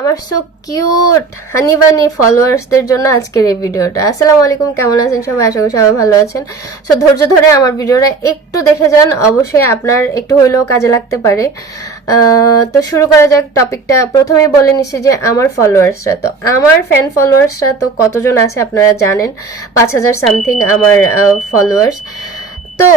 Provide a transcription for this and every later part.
আমার so cute হানি বানি ফলোয়ার্সদের জন্য আজকের এই ভিডিওটা। আসসালামু আলাইকুম, কেমন আছেন সবাই? আশা করি সবাই ভালো আছেন। সো ধৈর্য ধরে আমার ভিডিওটা একটু দেখে যান, অবশ্যই আপনার একটু হইলেও কাজে লাগতে পারে। তো শুরু করা যাক টপিকটা। প্রথমেই বলে নিছি যে আমার ফলোয়ার্সরা, তো আমার ফ্যান ফলোয়ার্সরা তো কতজন আছে আপনারা জানেন, 5,000 সামথিং আমার ফলোয়ার্স। তো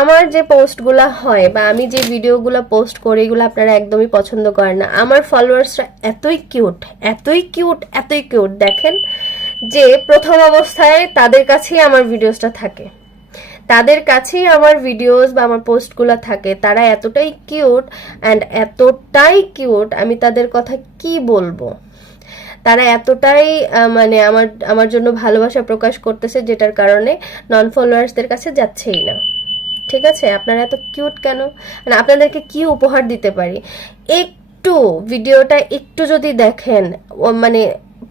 আমার যে পোস্টগুলো হয় বা আমি যে ভিডিওগুলো পোস্ট করি এগুলো আপনারা একদমই পছন্দ করেন না। আমার ফলোয়ার্সরা এতই কিউট, এতই কিউট, এতই কিউট, দেখেন যে প্রথম অবস্থায় তাদের কাছেই আমার ভিডিওসটা থাকে, তাদের কাছেই আমার ভিডিওস বা আমার পোস্টগুলো থাকে। তারা এতটাই কিউট অ্যান্ড এতটাই কিউট, আমি তাদের কথা কি বলবো। তারা এতটাই মানে আমার আমার জন্য ভালোবাসা প্রকাশ করতেছে, যেটার কারণে নন ফলোয়ার্সদের কাছে যাচ্ছেই না। ঠিক আছে, আপনারা এত কিউট কেন? মানে আপনাদেরকে কি উপহার দিতে পারি? একটু ভিডিওটা একটু যদি দেখেন, মানে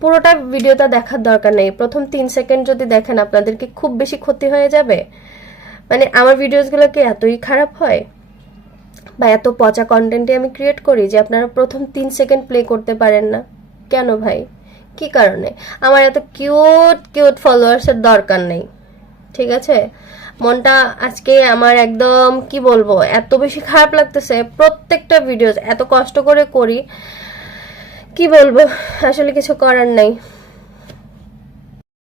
পুরোটা ভিডিওটা দেখার দরকার নেই, প্রথম 3 সেকেন্ড যদি দেখেন আপনাদেরকে খুব বেশি ক্ষতি হয়ে যাবে। মানে আমার ভিডিওসগুলো কি এতই খারাপ হয় বা এত পচা কন্টেন্টে আমি ক্রিয়েট করি যে আপনারা প্রথম 3 সেকেন্ড প্লে করতে পারেন না? কেন ভাই, কি কারণে? আমার এত কিউট কিউট ফলোয়ার্সের দরকার নেই, ঠিক আছে? মনটা আজকে আমার একদম কি বলবো, এত বেশি খারাপ লাগতেছে। প্রত্যেকটা ভিডিওস এত কষ্ট করে করি, কি বলবো, আসলে কিছু করার নাই।